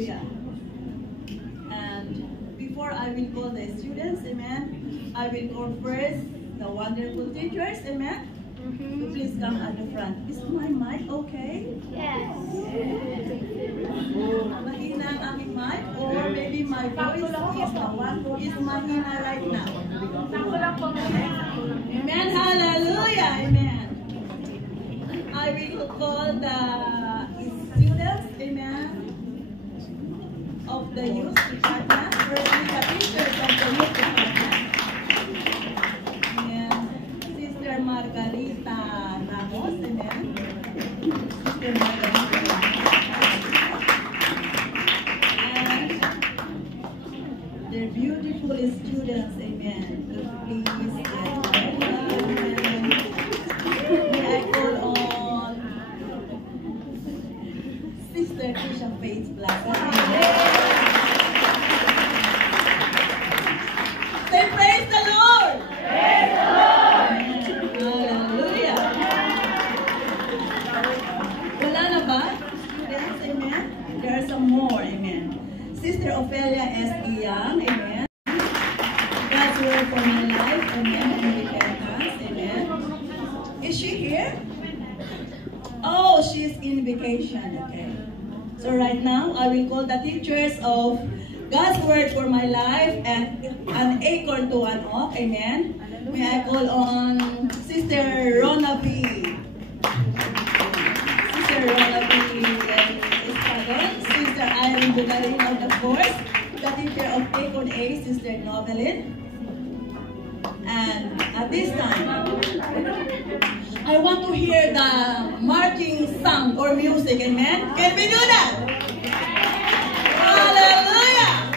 Hallelujah. And before I will call the students, amen, I will call first the wonderful teachers, amen. So please come at the front. Is my mic okay? Yes. Mahina ang aking mic, or maybe my voice is mahina right now. Amen. Hallelujah. Amen. I will call the students, amen, of the youth department, first the teachers of the youth department. Amen. Sister Margarita Ramos, amen. Sister Margarita Ramos. And their beautiful students, amen. So please get ready, amen. May I call on Sister Tisha Faith Black. Say praise the Lord! Praise the Lord! Hallelujah! Wala na ba? Students, amen? There are some more, amen. Sister Ophelia S. Iyang, amen. God's word for my life, amen. And repentance, amen. Is she here? Oh, she's in vacation, okay. So right now, I will call the teachers of God's word for my life and an acorn to an oak, amen. May I call on Sister Rona B. Sister Rona B. Espadon, Sister Irene Bugarin of the course, the teacher of Acorn A, Sister Novelin. And at this time, I want to hear the marching song or music, amen? Can we do that? Hallelujah!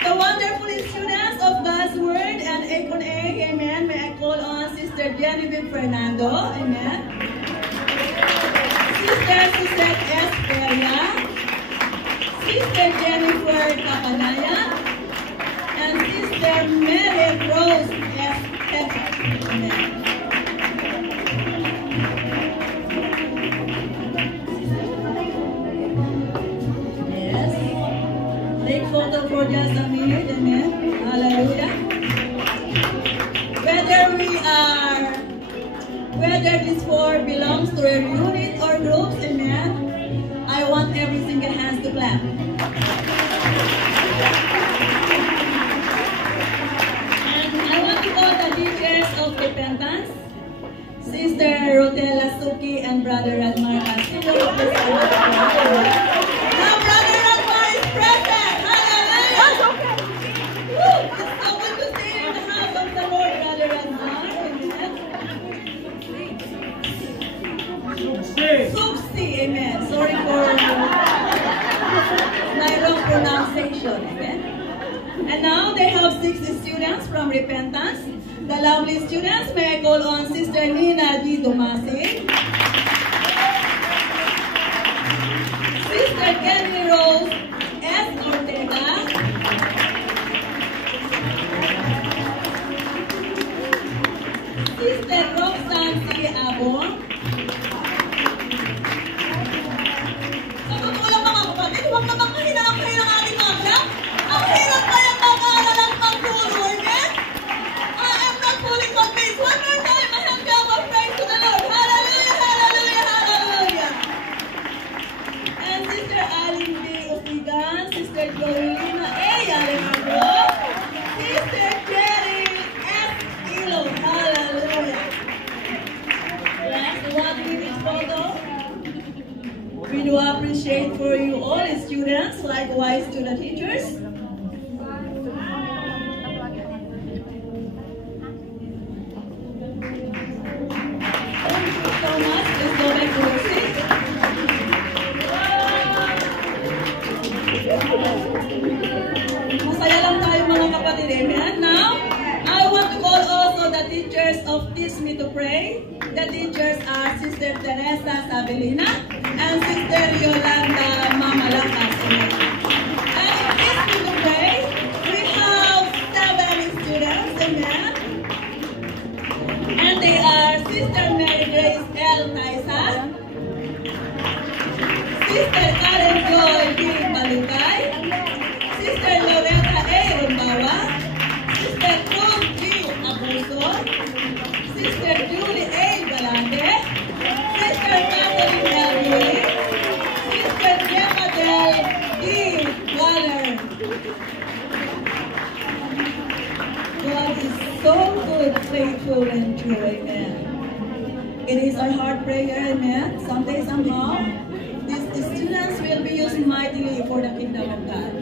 The wonderful students of God's Word and Acorn A, amen? May I call on Sister Genevieve Fernando, amen? Sister Suzette S. Peria, Sister Jennifer Kapanaya, and Sister Mary Rose S. Petra, amen? Take photo for just a minute, amen. Hallelujah. Whether this four belongs to a unit or groups, amen. I want every single hands to clap. And I want to call the teachers of repentance, Sister Rodella Suki and Brother Radmar Castillo. Now, Brother Radmar is present. Hallelujah. That's okay. Woo! It's so good to see you in the house of the Lord, Brother Radmar. Amen. Suksi, amen. Sorry for my wrong pronunciation, amen. And now they have 6 students from repentance. The lovely students, may I call on Sister Nina D. Domasi, Sister Kenny Rose S. Ortega, Sister Roxanne C. Abon. Sa totoo lang mga kapatid, huwag na magkahina lang kayo ng ating mga. Ang hirap kaya mag-aaral at magturo, amen? I am not fully convinced. One more time, I have to have praise to the Lord. Hallelujah, hallelujah, hallelujah. And Sister Aline B. Usigan, Sister Joelina A. Alejandro, Sister Jerry F. Ilo. Hallelujah. Last 1 minute photo. We do appreciate for you all students, likewise to the teachers. Masaya lang tayo mga kapatid, amen? Now, I want to call also the teachers of Teach Me to Pray. The teachers are Sister Teresa Sabelina and Sister Yolanda Mamalakas. And in Teach Me to Pray, we have 7 students, amen? And they are Sister Mary Grace L. Taisa, Sister Karen Joy B. Baluka, God is so good, faithful, and true. Amen. It is our heart prayer, amen. Someday, somehow, these students will be used mightily for the kingdom of God.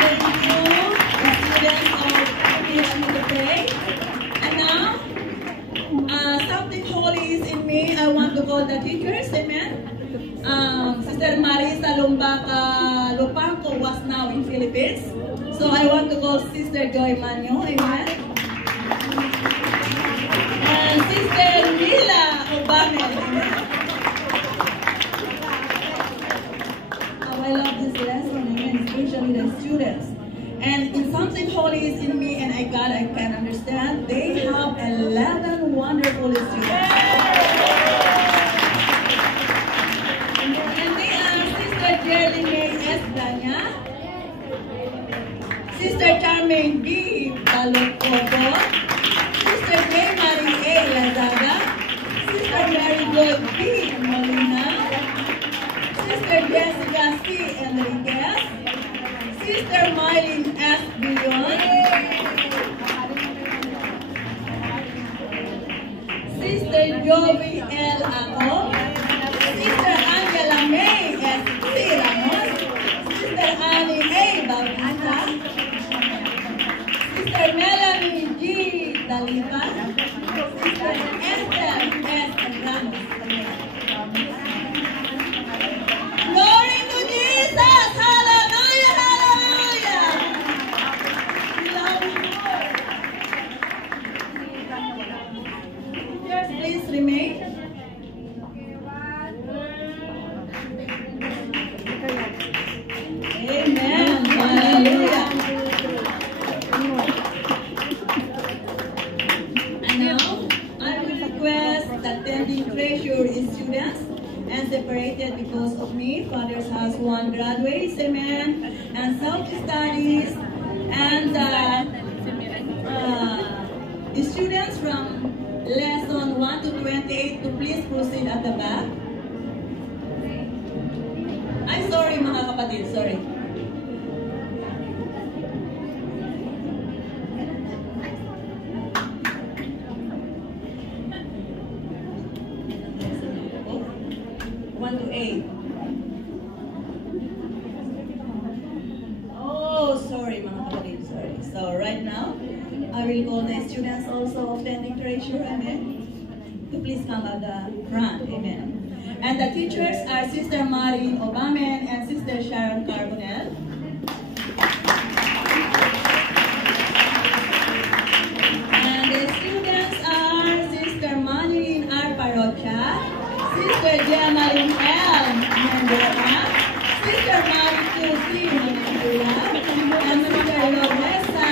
Thank you, the students of teaching me to pray. And now, something holy is in me. I want to call the teachers, amen. Sister Marisa Lupangco was now in Philippines. So I want to call Sister Joy Manyo, amen. And Sister Mila Obame, amen. Oh, I love this lesson, amen, especially the students. And in something holy is in me, and I can understand. They have 11 wonderful students. Jerry May S. Danya, Sister Charmaine B. Balocobo, Sister May Marie A. Lazada, Sister Mary Lloyd B. Molina, Sister Jessica C. Enriquez, Sister Mylene S. Bion, Sister Joey L. Ako, Sister Angela May S. Ramos, Sister Annie A. Bautista, Sister Melanie G. Dalipa, Sister Esther S. Ramos. Glory to Jesus! Hallelujah! Hallelujah! We love you. Just please remain. Amen. Hallelujah. And now, I will request that attending treasure students and separated because of me. Father's House 1 graduates, amen, and self-studies, and the students from lesson 1 to 28 to please proceed at the back. I'm sorry mga kapatid, sorry. One to 8. Oh, sorry mga kapatid, sorry. So right now, I will call the students also of attending treasure, amen, to please come at the front, amen. And the teachers are Sister Marie Obame and Sister Sharon Carbonell. And the students are Sister Manuelin R. Parocha, Sister Gemaline L. Mendoza, Sister Marie C. Mendoza, and Sister Loresa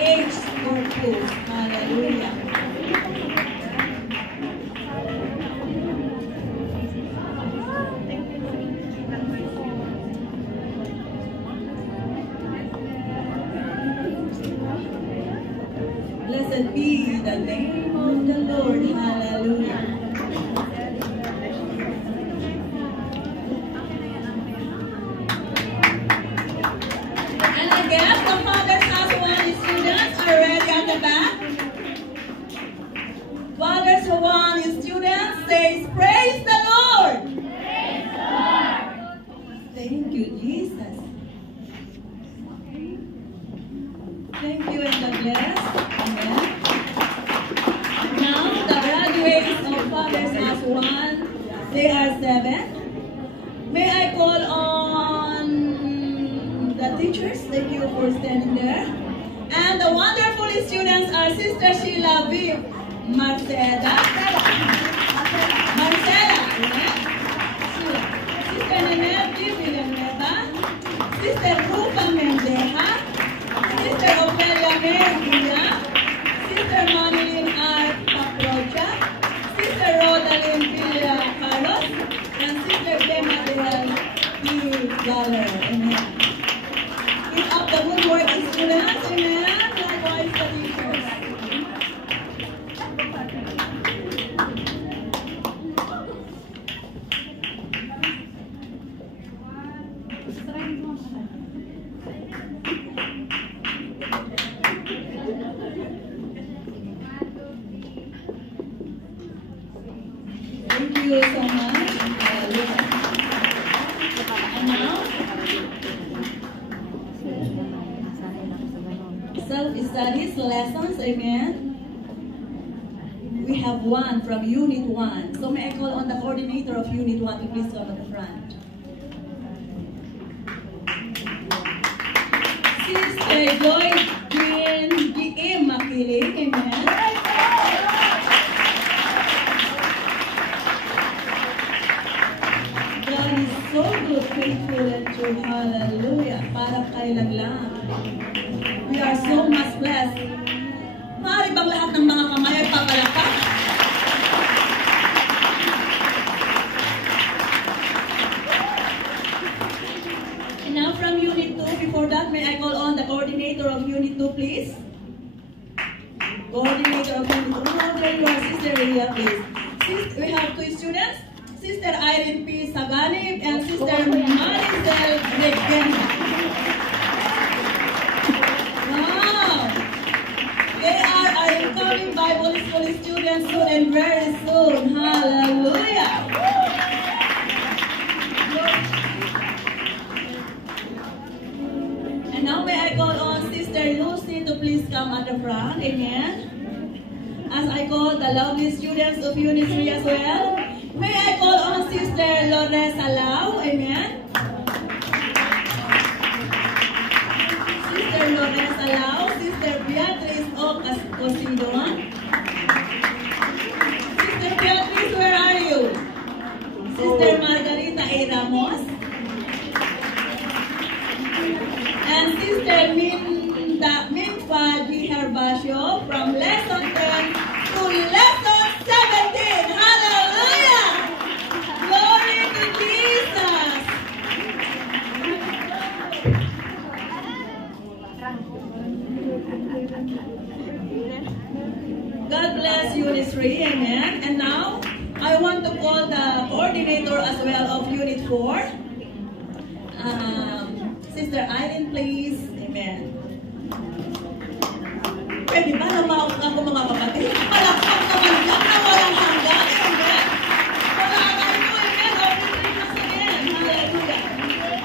H. Corpus. Hallelujah. Blessed be the name of the Lord. Hallelujah. And again, the Father's House 1 students are ready at the back. Father's House 1 students says, praise the Lord. Praise the Lord. Thank you, Jesus. Thank you and God bless. Amen. Now, the graduates of Father's House 1, they are 7. May I call on the teachers? Thank you for standing there. And the wonderful students are Sister Sheila V. Marcela. Amen. Sister Nene V. Villanueva. Sister Rupa Mendeja. Sister Ophelia Medina, Sister Manuelin R. Paprocha, Sister Rodalyn Villa Carlos, and Sister Gemma P. Galler. Amen. Keep up the good work, students. Amen. Likewise, the teachers. you so much. And now, self-studies lessons, amen. We have one from Unit 1. So may I call on the coordinator of Unit 1 to please come at the front. Sister Joy Jean D.M. Makiling, amen. God is so good, faithful and true. Hallelujah. Parang kailan lang. We are so much blessed. Maaari bang lahat ng mga kamay ay papalakpak? And now from Unit 2, before that, may I call on the coordinator of Unit 2, please? Coordinator of Unit 2. Oh, there you are, Sister Ria, please. We have two students, Sister Irene P. Saganib and Sister Maricel Regenda. They are our incoming Bible School students soon and very soon. Hallelujah. And now may I call on Sister Lucy to please come at the front. Amen. As I call the lovely students of Unit 3 as well, may I call on Sister Loresa Lau. Amen. Sister Loresa Lau, Sister Beatrice O. Cosidon. Sister Beatrice, where are you? Sister Margarita A. Ramos. And Sister Minfa G. Herbacio from Lesson 10 to Lesson 17. Hallelujah! Glory to Jesus! God bless Unit 3, amen. And now, I want to call the coordinator as well of Unit 4. Sister Irene, please. Amen. Pwede ba na maakot ako mga kapatid? Palakpak naman lang na walang hanggan. Amen. Wala kayo, amen. Amen. Hallelujah.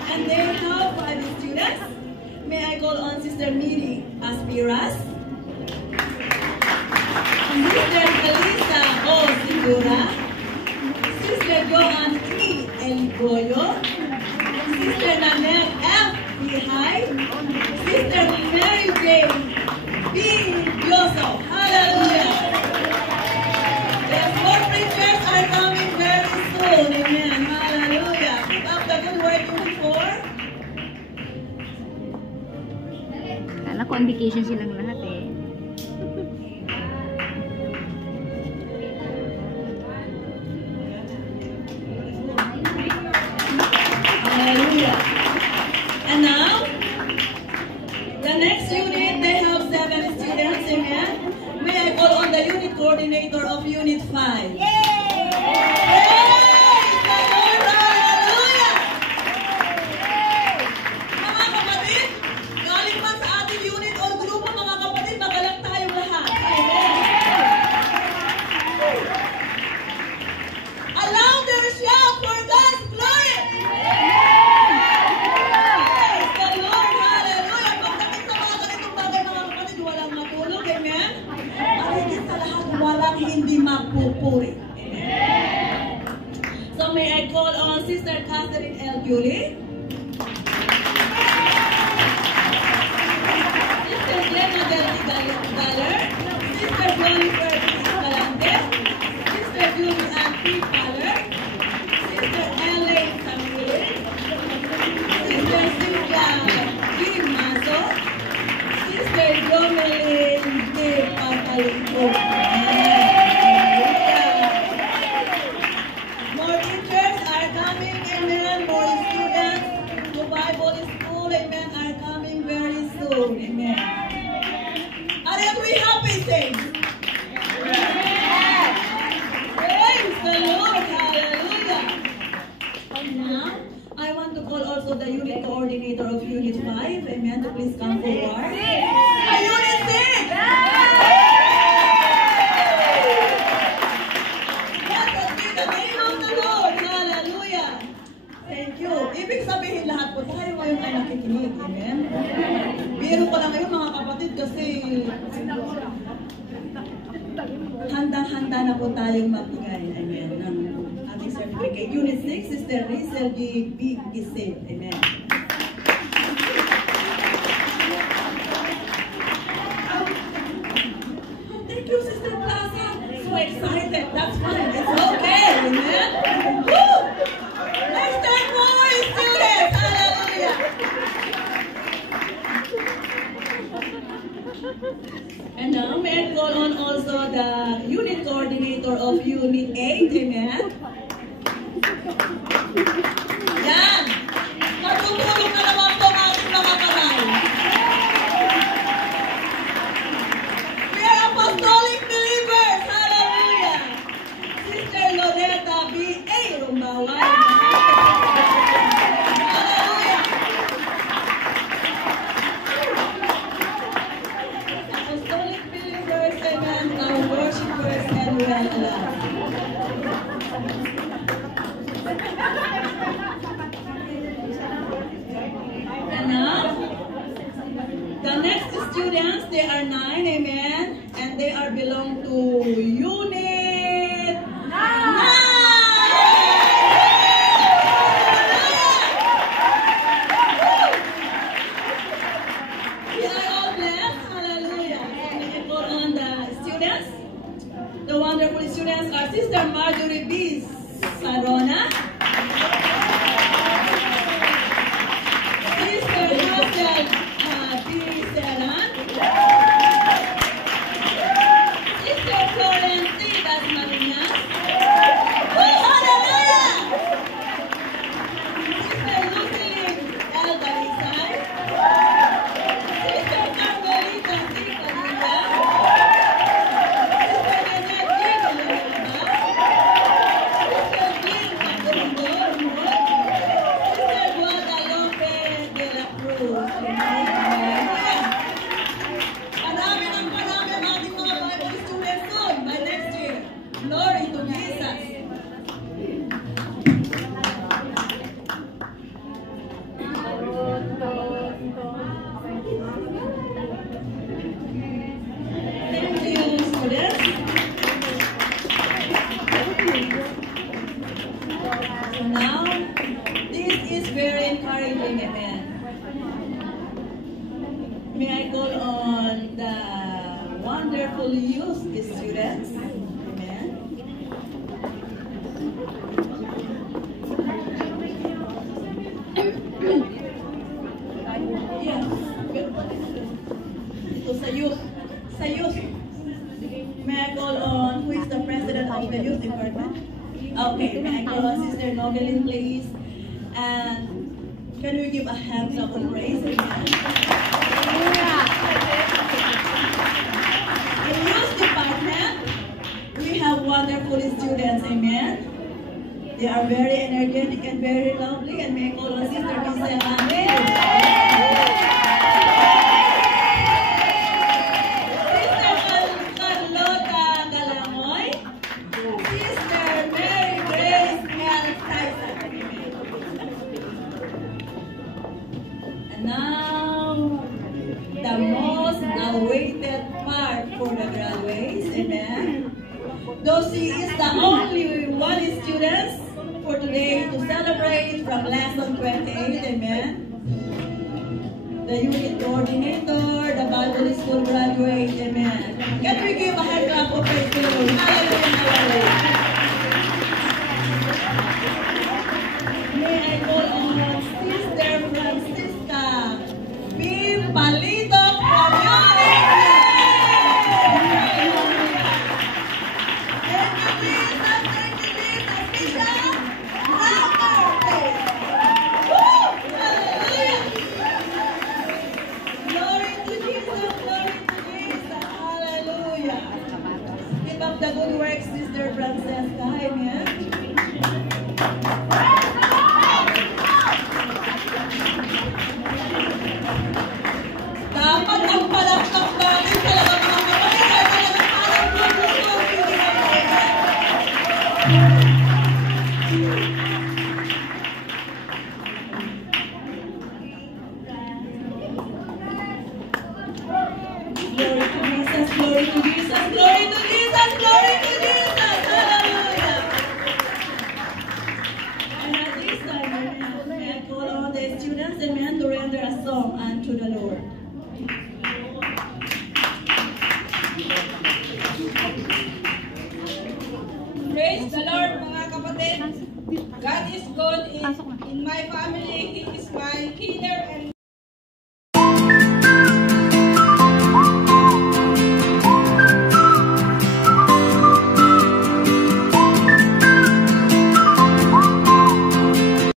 And they have 5 students. May I call on Sister Miri Aspiras? Sister Kalisa O. Sigura, Sister Joanne E. Eligoyo, Sister Nanette F. Bihay, Sister Mary Jane B. Yoso. Hallelujah. The 4 preachers are coming very soon. Amen. Hallelujah. Keep up the good work, Unit 4. Kala ko on vacation silang lahat eh. Hallelujah. And now, the next unit, they have 7 students, amen. May I call on the unit coordinator of Unit 5? Yay! Praise the Lord! Hallelujah! Mga kapatid, galing man sa ating unit or grupo, mga kapatid, magalang tayong lahat. Amen. A louder shout for God's glory! Walang hindi magpupuri. So may I call on Sister Catherine L. Gulli, Sister Glenna Del Galler, Sister Jennifer Escalante, Sister Julie Ann P. Faller, Sister Elaine Samuel, Sister Cynthia G. Mazo, Sister Jomeline D. Patalupo. More teachers are coming, amen. More students to Bible school, amen, are coming very soon, amen. Aren't we happy, saints? Praise the Lord, hallelujah. And now, I want to call also the unit coordinator of Unit 5, amen, to please come forward. Unit 6! Thank you. Ibig sabihin lahat po tayo ngayon ay nakikinig. Amen? Biro ko lang ngayon mga kapatid kasi handang-handa na po tayong magbigay. Amen. Ng ating certificate. Unit 6, Sister Rizel B. Gisip. Amen. Thank you, Sister Plaza. So excited. That's fine. It's okay. Amen. Woo! Next time, more students. Hallelujah. And now, may I call on also the unit coordinator of Unit 8. Amen. Yan. Matutulong na naman po ang ating mga karal. We are apostolic believers. Hallelujah. Sister Loretta B.A. Rumbawan. Hallelujah. Apostolic believers, amen, our worshipers and well-loved. And now, the next students, they are 9, amen, and they are belong to Unit 9. We are all blessed, hallelujah. And we can call on the students. The wonderful students are Sister Marjorie B. Sarona, Sister Rachel B. Seran, Sister Florence T. Dasmarinas, oh, hallelujah! Sister Lucille L. Dalisay, Sister Carmelita C. Padilla, Sister Nanette G. Villanueva, Sister Jean Pagdondor, Sister Guadalupe de la Cruz. Hallelujah. Marami ng marami ang ating mga Bible students soon by next year. Glory to Jesus. Thank you, students. So now, this is very encouraging, amen. May I call on the wonderful youth students, amen. Yes. Ito sa youth. Sa youth. May I call on who is the president of the youth department? Okay, may I call on Sister Novelin, please? And can we give a hands up of praise? Amen. In youth department, we have wonderful students, amen. They are very energetic and very lovely, and may I call on Sister Giselle Andres. Sister Carlota Galangoy, Sister Mary Grace L. Tyson. And now, the most awaited part for the graduates, amen. Though she is the only one student for today to celebrate from lesson 28, amen. The unit coordinator, the Bible school graduate, amen. Can we give a hand clap of praise to the Lord? Hallelujah, hallelujah. May I call on Sister Francisca B. Palito from Unit 9. is good Pasok na. in my family. He is my healer